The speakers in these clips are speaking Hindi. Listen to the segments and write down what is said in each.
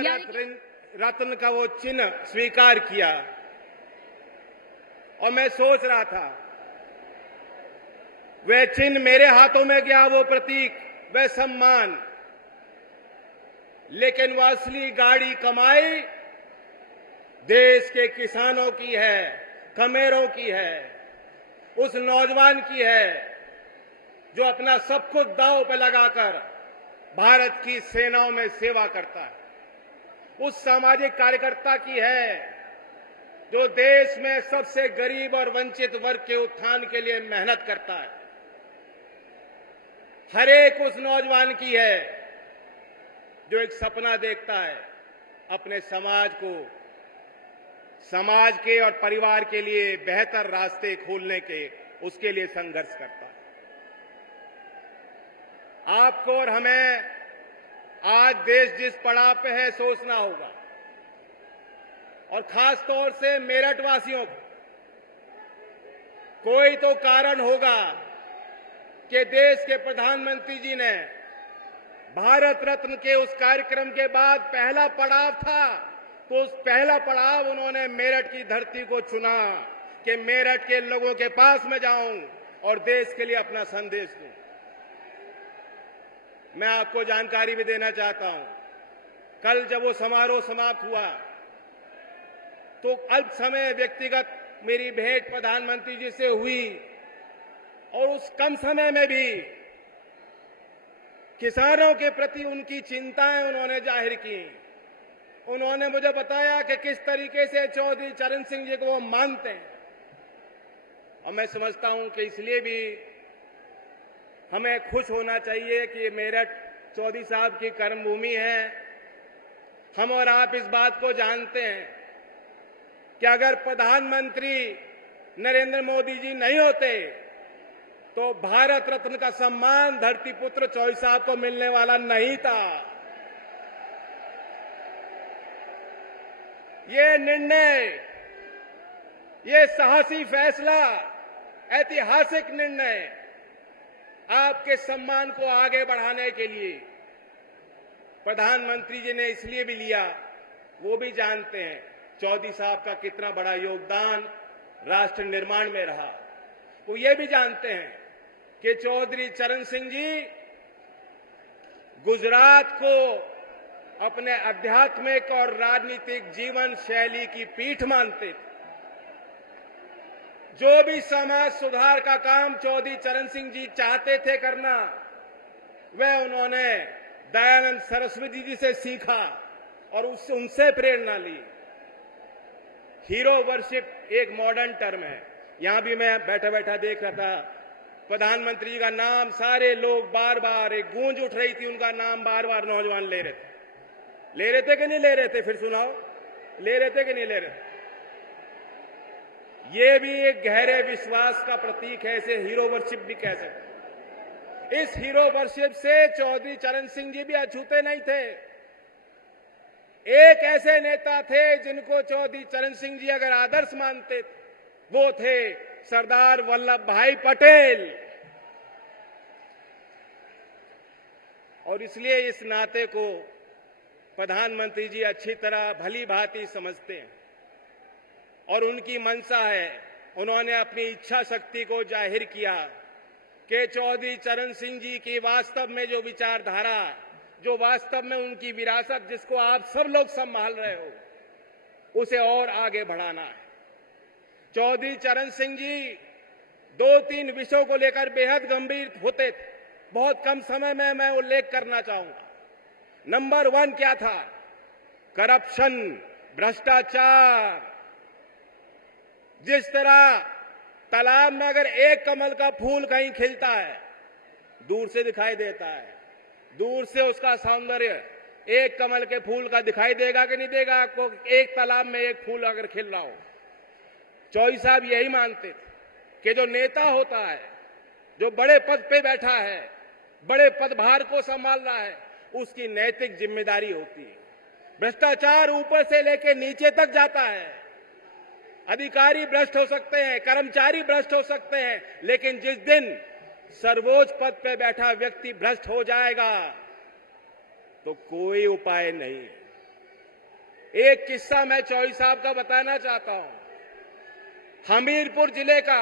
भारत रत्न का वो चिन्ह स्वीकार किया और मैं सोच रहा था वह चिन्ह मेरे हाथों में गया, वो प्रतीक, वह सम्मान, लेकिन वह असली गाड़ी कमाई देश के किसानों की है, कमेरों की है, उस नौजवान की है जो अपना सब कुछ दांव पे लगाकर भारत की सेनाओं में सेवा करता है, उस सामाजिक कार्यकर्ता की है जो देश में सबसे गरीब और वंचित वर्ग के उत्थान के लिए मेहनत करता है, हर एक उस नौजवान की है जो एक सपना देखता है अपने समाज को, समाज के और परिवार के लिए बेहतर रास्ते खोलने के, उसके लिए संघर्ष करता है। आपको और हमें आज देश जिस पड़ाव पे है सोचना होगा, और खास तौर से मेरठ वासियों को, कोई तो कारण होगा कि देश के प्रधानमंत्री जी ने भारत रत्न के उस कार्यक्रम के बाद पहला पड़ाव था, तो उस पहला पड़ाव उन्होंने मेरठ की धरती को चुना कि मेरठ के लोगों के पास में जाऊं और देश के लिए अपना संदेश दूं। मैं आपको जानकारी भी देना चाहता हूं, कल जब वो समारोह समाप्त हुआ तो अल्प समय व्यक्तिगत मेरी भेंट प्रधानमंत्री जी से हुई, और उस कम समय में भी किसानों के प्रति उनकी चिंताएं उन्होंने जाहिर की। उन्होंने मुझे बताया कि किस तरीके से चौधरी चरण सिंह जी को वो मानते हैं, और मैं समझता हूं कि इसलिए भी हमें खुश होना चाहिए कि मेरठ चौधरी साहब की कर्मभूमि है। हम और आप इस बात को जानते हैं कि अगर प्रधानमंत्री नरेंद्र मोदी जी नहीं होते तो भारत रत्न का सम्मान धरती पुत्र चौधरी साहब को मिलने वाला नहीं था। ये निर्णय, ये साहसी फैसला, ऐतिहासिक निर्णय आपके सम्मान को आगे बढ़ाने के लिए प्रधानमंत्री जी ने इसलिए भी लिया, वो भी जानते हैं चौधरी साहब का कितना बड़ा योगदान राष्ट्र निर्माण में रहा। वो ये भी जानते हैं कि चौधरी चरण सिंह जी गुजरात को अपने आध्यात्मिक और राजनीतिक जीवन शैली की पीठ मानते थे। जो भी समाज सुधार का काम चौधरी चरण सिंह जी चाहते थे करना, वह उन्होंने दयानंद सरस्वती जी से सीखा और उससे उनसे प्रेरणा ली। हीरो वर्शिप एक मॉडर्न टर्म है। यहां भी मैं बैठा बैठा देख रहा था, प्रधानमंत्री जी का नाम सारे लोग बार बार, एक गूंज उठ रही थी, उनका नाम बार बार नौजवान ले रहे थे कि नहीं ले रहे थे? फिर सुनाओ, ले रहे थे कि नहीं ले रहे थे? ये भी एक गहरे विश्वास का प्रतीक है, इसे हीरो वर्शिप भी कह सकते। इस हीरो वर्शिप से चौधरी चरण सिंह जी भी अछूते नहीं थे। एक ऐसे नेता थे जिनको चौधरी चरण सिंह जी अगर आदर्श मानते थे, वो थे सरदार वल्लभ भाई पटेल। और इसलिए इस नाते को प्रधानमंत्री जी अच्छी तरह भली भांति समझते हैं और उनकी मंशा है। उन्होंने अपनी इच्छा शक्ति को जाहिर किया कि चौधरी चरण सिंह जी की वास्तव में जो विचारधारा, जो वास्तव में उनकी विरासत, जिसको आप सब लोग संभाल रहे हो, उसे और आगे बढ़ाना है। चौधरी चरण सिंह जी 2-3 विषयों को लेकर बेहद गंभीर होते थे। बहुत कम समय में मैं उल्लेख करना चाहूंगा। नंबर 1 क्या था? करप्शन, भ्रष्टाचार। जिस तरह तालाब में अगर एक कमल का फूल कहीं खिलता है, दूर से दिखाई देता है, दूर से उसका सौंदर्य एक कमल के फूल का दिखाई देगा कि नहीं देगा आपको? एक तालाब में एक फूल अगर खिल रहा हो। चौधरी साहब यही मानते थे कि जो नेता होता है, जो बड़े पद पे बैठा है, बड़े पदभार को संभाल रहा है, उसकी नैतिक जिम्मेदारी होती है। भ्रष्टाचार ऊपर से लेकर नीचे तक जाता है। अधिकारी भ्रष्ट हो सकते हैं, कर्मचारी भ्रष्ट हो सकते हैं, लेकिन जिस दिन सर्वोच्च पद पे बैठा व्यक्ति भ्रष्ट हो जाएगा तो कोई उपाय नहीं। एक किस्सा मैं चौधरी साहब का बताना चाहता हूं। हमीरपुर जिले का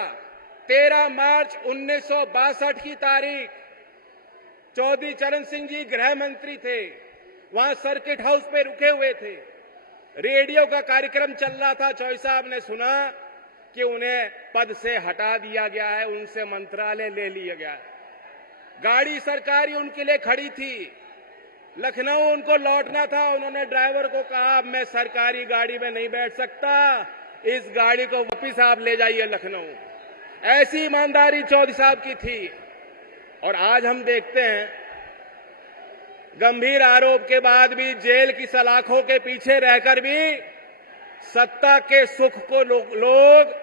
13 मार्च 1962 की तारीख, चौधरी चरण सिंह जी गृह मंत्री थे, वहां सर्किट हाउस पे रुके हुए थे। रेडियो का कार्यक्रम चल रहा था। चौधरी साहब ने सुना कि उन्हें पद से हटा दिया गया है, उनसे मंत्रालय ले लिया गया है। गाड़ी सरकारी उनके लिए खड़ी थी, लखनऊ उनको लौटना था। उन्होंने ड्राइवर को कहा, मैं सरकारी गाड़ी में नहीं बैठ सकता, इस गाड़ी को वापिस आप ले जाइए लखनऊ। ऐसी ईमानदारी चौधरी साहब की थी। और आज हम देखते हैं, गंभीर आरोप के बाद भी जेल की सलाखों के पीछे रहकर भी सत्ता के सुख को लोग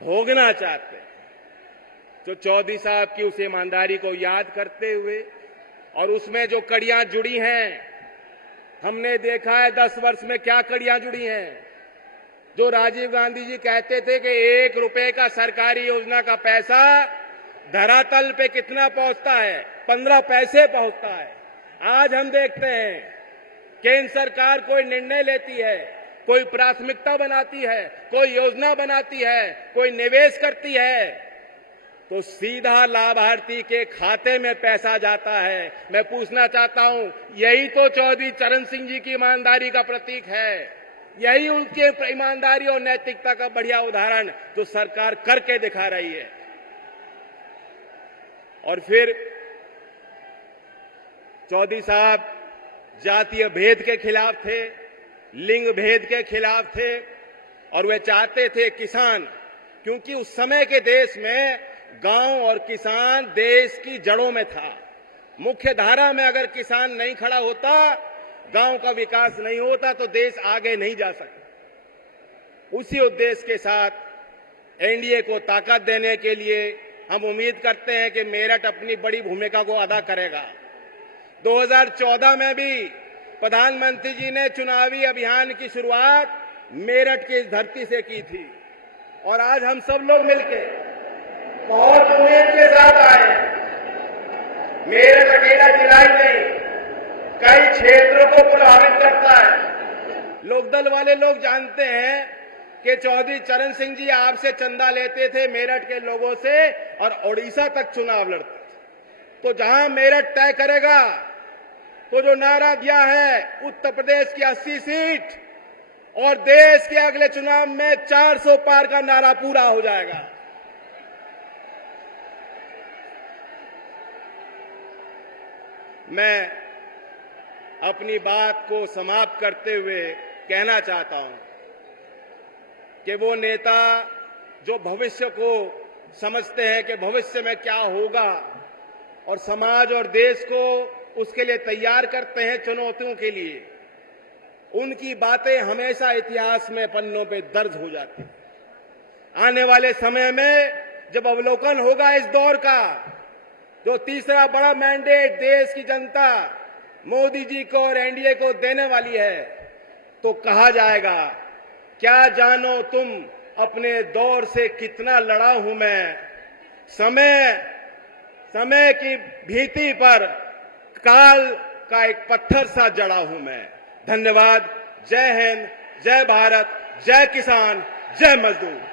भोगना चाहते हैं। तो चौधरी साहब की उस ईमानदारी को याद करते हुए और उसमें जो कड़ियां जुड़ी हैं, हमने देखा है 10 वर्ष में क्या कड़ियां जुड़ी हैं। जो राजीव गांधी जी कहते थे कि 1 रुपए का सरकारी योजना का पैसा धरातल पे कितना पहुंचता है, 15 पैसे पहुंचता है। आज हम देखते हैं केंद्र सरकार कोई निर्णय लेती है, कोई प्राथमिकता बनाती है, कोई योजना बनाती है, कोई निवेश करती है, तो सीधा लाभार्थी के खाते में पैसा जाता है। मैं पूछना चाहता हूं, यही तो चौधरी चरण सिंह जी की ईमानदारी का प्रतीक है। यही उनकी ईमानदारी और नैतिकता का बढ़िया उदाहरण जो सरकार करके दिखा रही है। और फिर चौधरी साहब जातीय भेद के खिलाफ थे, लिंग भेद के खिलाफ थे, और वे चाहते थे किसान, क्योंकि उस समय के देश में गांव और किसान देश की जड़ों में था। मुख्य धारा में अगर किसान नहीं खड़ा होता, गांव का विकास नहीं होता, तो देश आगे नहीं जा सकता। उसी उद्देश्य के साथ एनडीए को ताकत देने के लिए हम उम्मीद करते हैं कि मेरठ अपनी बड़ी भूमिका को अदा करेगा। 2014 में भी प्रधानमंत्री जी ने चुनावी अभियान की शुरुआत मेरठ की इस धरती से की थी, और आज हम सब लोग मिलकर बहुत उम्मीद के साथ आए। मेरठ अकेला जिला ही नहीं, कई क्षेत्रों को प्रभावित करता है। लोकदल वाले लोग जानते हैं कि चौधरी चरण सिंह जी आपसे चंदा लेते थे मेरठ के लोगों से, और ओडिशा तक चुनाव लड़ते थे। तो जहां मेरठ तय करेगा, तो जो नारा दिया है उत्तर प्रदेश की 80 सीट और देश के अगले चुनाव में 400 पार का नारा पूरा हो जाएगा। मैं अपनी बात को समाप्त करते हुए कहना चाहता हूं कि वो नेता जो भविष्य को समझते हैं कि भविष्य में क्या होगा और समाज और देश को उसके लिए तैयार करते हैं चुनौतियों के लिए, उनकी बातें हमेशा इतिहास में पन्नों पे दर्ज हो जाती हैं। आने वाले समय में जब अवलोकन होगा इस दौर का, जो तीसरा बड़ा मैंडेट देश की जनता मोदी जी को और एनडीए को देने वाली है, तो कहा जाएगा, क्या जानो तुम अपने दौर से कितना लड़ा हूं मैं, समय की भीति पर काल का एक पत्थर सा जड़ा हूं मैं। धन्यवाद। जय हिंद, जय भारत, जय किसान, जय मजदूर।